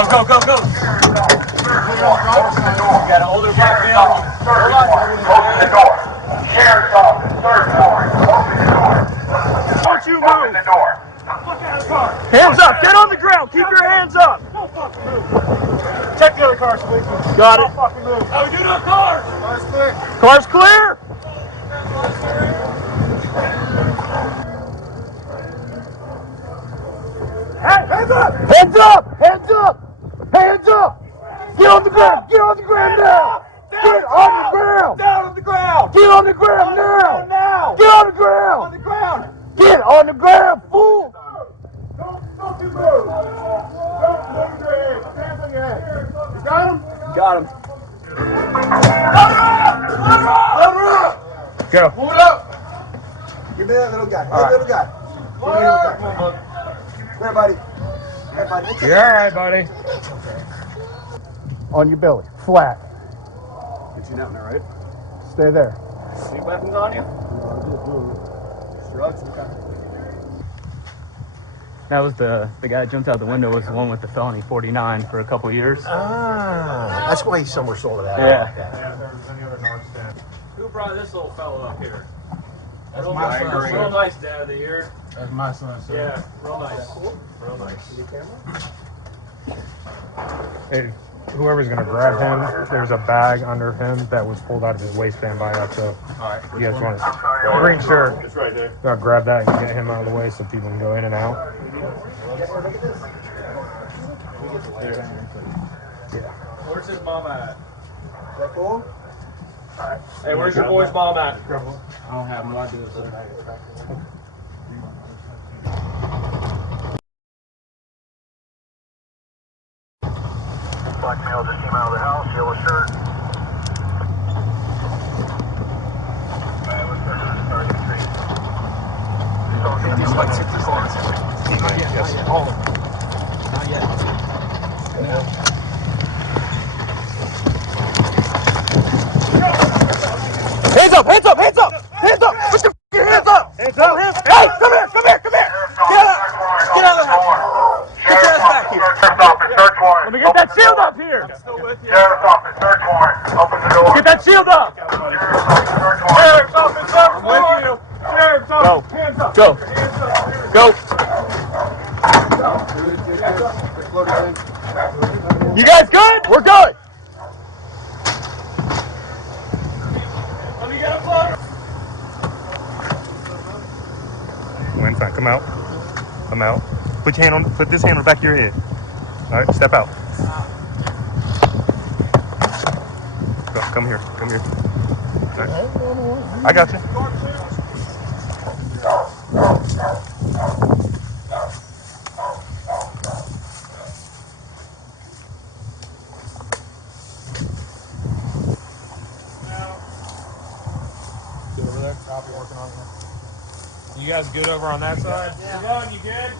Go, go, go, go. You got an older black male. Open the door. Sheriff's office, third floor. Open the door. Don't you Open move. the door. Hands up. Get on the ground. Keep your hands up. Check the other cars, please. Got it. Fucking move. How we doing on cars? Car's clear. Car's clear. Hey, hands up! Hands up. Hands up. Hands up. Get on the ground. Get on the ground now. Get on the ground. Down on the ground! Get on the ground now. Now! Get on the On ground. the ground! Get on the ground, fool. Don't fucking move! Don't move your head. Hands on your head. You got him? Got him. Go. Pull it up! Give me that little guy. Hey, little guy. Give me that little guy. Here, buddy. Here, buddy. You're all right, buddy. On your belly, flat. Get you down there, right? Stay there. Any weapons on you? Drugs? That was the guy that jumped out the window was the one with the felony 49 for a couple of years. Ah, that's why he's somewhere sold it out. Yeah. Who brought this little fellow up here? That's my son. Real nice dad of the year. That's my son. Yeah, real nice. Real nice. Hey, whoever's gonna grab him, there's a bag under him that was pulled out of his waistband by us. So you guys want to green shirt? It's right there. Gotta grab that and get him out of the way so people can go in and out. Where's his mom at? That cool? Hey, where's your boy's mom at? I don't have no idea, sir. Black male just came out of the house, yellow shirt. These like 60 cents. Yes. All of them. Not yet. Hands up! Hands up! Hands up! Hands up! Put your f***ing hands up! Hands up! Hey, come here! Come here! Come here! Get out! Get out of the house! Get your ass back here! Sheriff's office, search warrant. Let me get that shield up here! Sheriff's office, search warrant. Open the door. Get that shield up! Sheriff's office, search warrant. I'm with you. Sheriff's office. Hands up. Go! Go! You guys good? We're good! Let me get a plug! Fine. Come out. Come out. Put your hand on. Put this hand on the back of your head. All right. Step out. Go, come here. Come here. All right. I got you. Over there. Copy, working on it. You guys good over on that side? Yeah. You good?